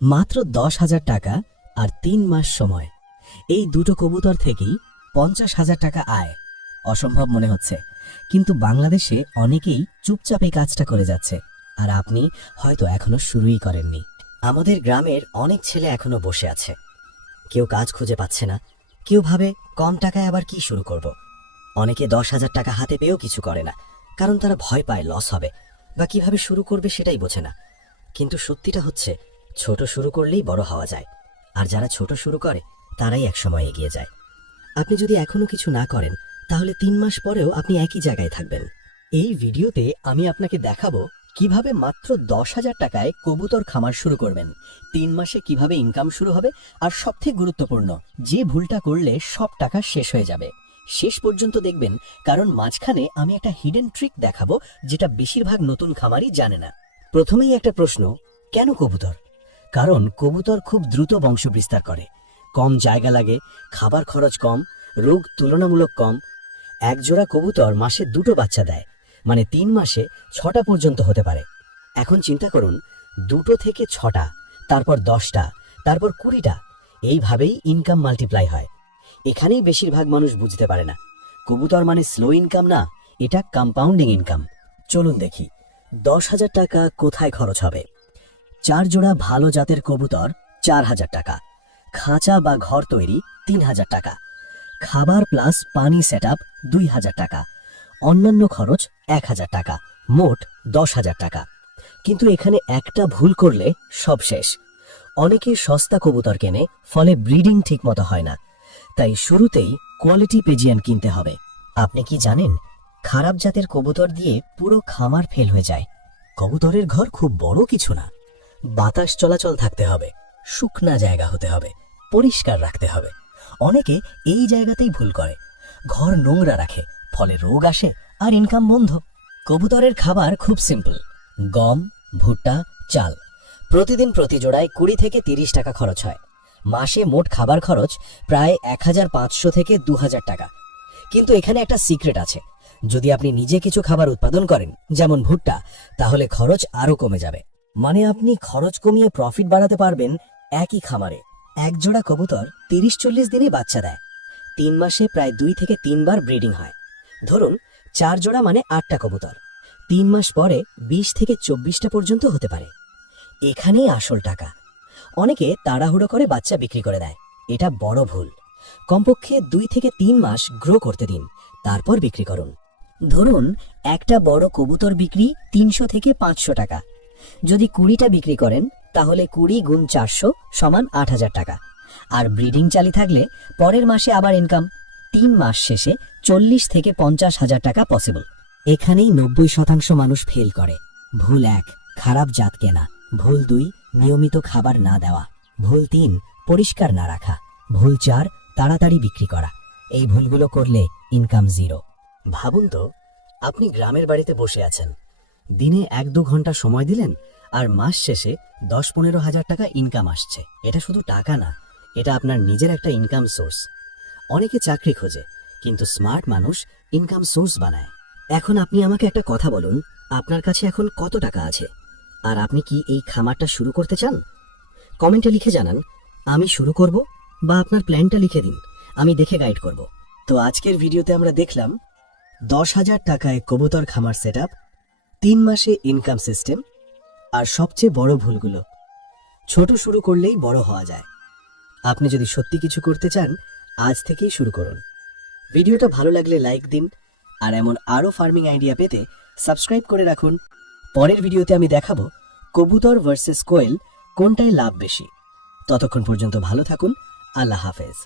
মাত্র 10,000 টাকা আর 3 মাস সময়, এই দুটো কবুতর থেকেই 50,000 টাকা আয়। অসম্ভব মনে হচ্ছে, কিন্তু বাংলাদেশে অনেকেই চুপচাপ এই কাজটা করে যাচ্ছে, আর আপনি হয়তো এখনো শুরুই করেননি। আমাদের গ্রামের অনেক ছেলে এখনো বসে আছে, কেউ কাজ খুঁজে পাচ্ছে না, কেউ ভাবে কম টাকায় আবার কি শুরু করব। অনেকে 10,000 টাকা হাতে পেয়েও কিছু করে না, কারণ তারা ভয় পায় লস হবে বা কিভাবে শুরু করবে সেটাই বোঝে না। কিন্তু সত্যিটা হচ্ছে, ছোট শুরু করলেই বড় হওয়া যায়, আর যারা ছোট শুরু করে তারাই একসময় এগিয়ে যায়। আপনি যদি এখনো কিছু না করেন, তাহলে 3 মাস পরেও আপনি একই জায়গায় থাকবেন। এই ভিডিওতে আমি আপনাকে দেখাবো কিভাবে মাত্র 10,000 টাকায় কবুতর খামার শুরু করবেন, 3 মাসে কিভাবে ইনকাম শুরু হবে, আর সবথেকে গুরুত্বপূর্ণ, যে ভুলটা করলে সব টাকা শেষ হয়ে যাবে। শেষ পর্যন্ত দেখবেন, কারণ মাঝখানে আমি একটা হিডেন ট্রিক দেখাবো যেটা বেশিরভাগ নতুন খামারই জানে না। প্রথমেই একটা প্রশ্ন, কেন কবুতর? কারণ কবুতর খুব দ্রুত বংশ বিস্তার করে, কম জায়গা লাগে, খাবার খরচ কম, রোগ তুলনামূলক কম। এক জোড়া কবুতর মাসে 2টো বাচ্চা দেয়, মানে 3 মাসে 6টা পর্যন্ত হতে পারে। এখন চিন্তা করুন, 2টো থেকে 6টা, তারপর 10টা, তারপর 20টা, এইভাবেই ইনকাম মাল্টিপ্লাই হয়। এখানেই বেশিরভাগ মানুষ বুঝতে পারে না, কবুতর মানে স্লো ইনকাম না, এটা কম্পাউন্ডিং ইনকাম। চলুন দেখি 10,000 টাকা কোথায় খরচ হবে। 4 জোড়া ভালো জাতের কবুতর 4,000 টাকা, খাঁচা বা ঘর তৈরি 3,000 টাকা, খাবার প্লাস পানি সেটআপ 2,000 টাকা, অন্যান্য খরচ 1,000 টাকা, মোট 10,000 টাকা। কিন্তু এখানে একটা ভুল করলে সব শেষ। অনেকে সস্তা কবুতর কেনে, ফলে ব্রিডিং ঠিকমতো হয় না, তাই শুরুতেই কোয়ালিটি পেজিয়ান কিনতে হবে। আপনি কি জানেন, খারাপ জাতের কবুতর দিয়ে পুরো খামার ফেল হয়ে যায়। কবুতরের ঘর খুব বড় কিছু না, বাতাস চলাচল থাকতে হবে, শুকনা জায়গা হতে হবে, পরিষ্কার রাখতে হবে। অনেকে এই জায়গাতেই ভুল করে, ঘর নোংরা রাখে, ফলে রোগ আসে আর ইনকাম বন্ধ। কবুতরের খাবার খুব সিম্পল, গম, ভুট্টা, চাল। প্রতিদিন প্রতি জোড়ায় 20 থেকে 30 টাকা খরচ হয়। মাসে মোট খাবার খরচ প্রায় 1,500 থেকে 2,000 টাকা। কিন্তু এখানে একটা সিক্রেট আছে, যদি আপনি নিজে কিছু খাবার উৎপাদন করেন, যেমন ভুট্টা, তাহলে খরচ আরো কমে যাবে। মানে আপনি খরচ কমিয়ে প্রফিট বাড়াতে পারবেন একই খামারে। এক জোড়া কবুতর 30-40 দিনে বাচ্চা দেয়, 3 মাসে প্রায় 2 থেকে 3 বার ব্রিডিং হয়। ধরুন 4 জোড়া মানে 8টা কবুতর, 3 মাস পরে 20 থেকে 24টা পর্যন্ত হতে পারে। এখানেই আসল টাকা। অনেকে তাড়াহুড়ো করে বাচ্চা বিক্রি করে দেয়, এটা বড় ভুল। কমপক্ষে 2 থেকে 3 মাস গ্রো করতে দিন, তারপর বিক্রি করুন। ধরুন একটা বড় কবুতর বিক্রি 300 থেকে 500 টাকা। যদি 20টা বিক্রি করেন, তাহলে 20 গুণ 400 সমান 8,000 টাকা। আর ব্রিডিং চালি থাকলে পরের মাসে আবার ইনকাম। 3 মাস শেষে 40 থেকে 50,000 টাকা পসিবল। এখানেই 90% মানুষ ফেল করে। ভুল 1, খারাপ জাত কেনা। ভুল 2, নিয়মিত খাবার না দেওয়া। ভুল 3, পরিষ্কার না রাখা। ভুল 4, তাড়াতাড়ি বিক্রি করা। এই ভুলগুলো করলে ইনকাম 0। ভাবুন তো, আপনি গ্রামের বাড়িতে বসে আছেন, দিনে 1-2 ঘন্টা সময় দিলেন, আর মাস শেষে 10-15 হাজার টাকা ইনকাম আসছে। এটা শুধু টাকা না, এটা আপনার নিজের একটা ইনকাম সোর্স। অনেকে চাকরি খোঁজে, কিন্তু স্মার্ট মানুষ ইনকাম সোর্স বানায়। এখন আপনি আমাকে একটা কথা বলুন, আপনার কাছে এখন কত টাকা আছে, আর আপনি কি এই খামারটা শুরু করতে চান? কমেন্টে লিখে জানান, আমি শুরু করব, বা আপনার প্ল্যানটা লিখে দিন, আমি দেখে গাইড করব। তো আজকের ভিডিওতে আমরা দেখলাম 10,000 টাকায় কবুতর খামার সেটআপ, 3 মাসে ইনকাম সিস্টেম, আর সবচেয়ে বড় ভুলগুলো। ছোট শুরু করলেই বড় হওয়া যায়। আপনি যদি সত্যি কিছু করতে চান, আজ থেকেই শুরু করুন। ভিডিওটা ভালো লাগলে লাইক দিন, আর এমন আরো ফার্মিং আইডিয়া পেতে সাবস্ক্রাইব করে রাখুন। পরের ভিডিওতে আমি দেখাবো কবুতর ভার্সেস কোয়েল কোনটায় লাভ বেশি। ততক্ষণ পর্যন্ত ভালো থাকুন। আল্লাহ হাফেজ।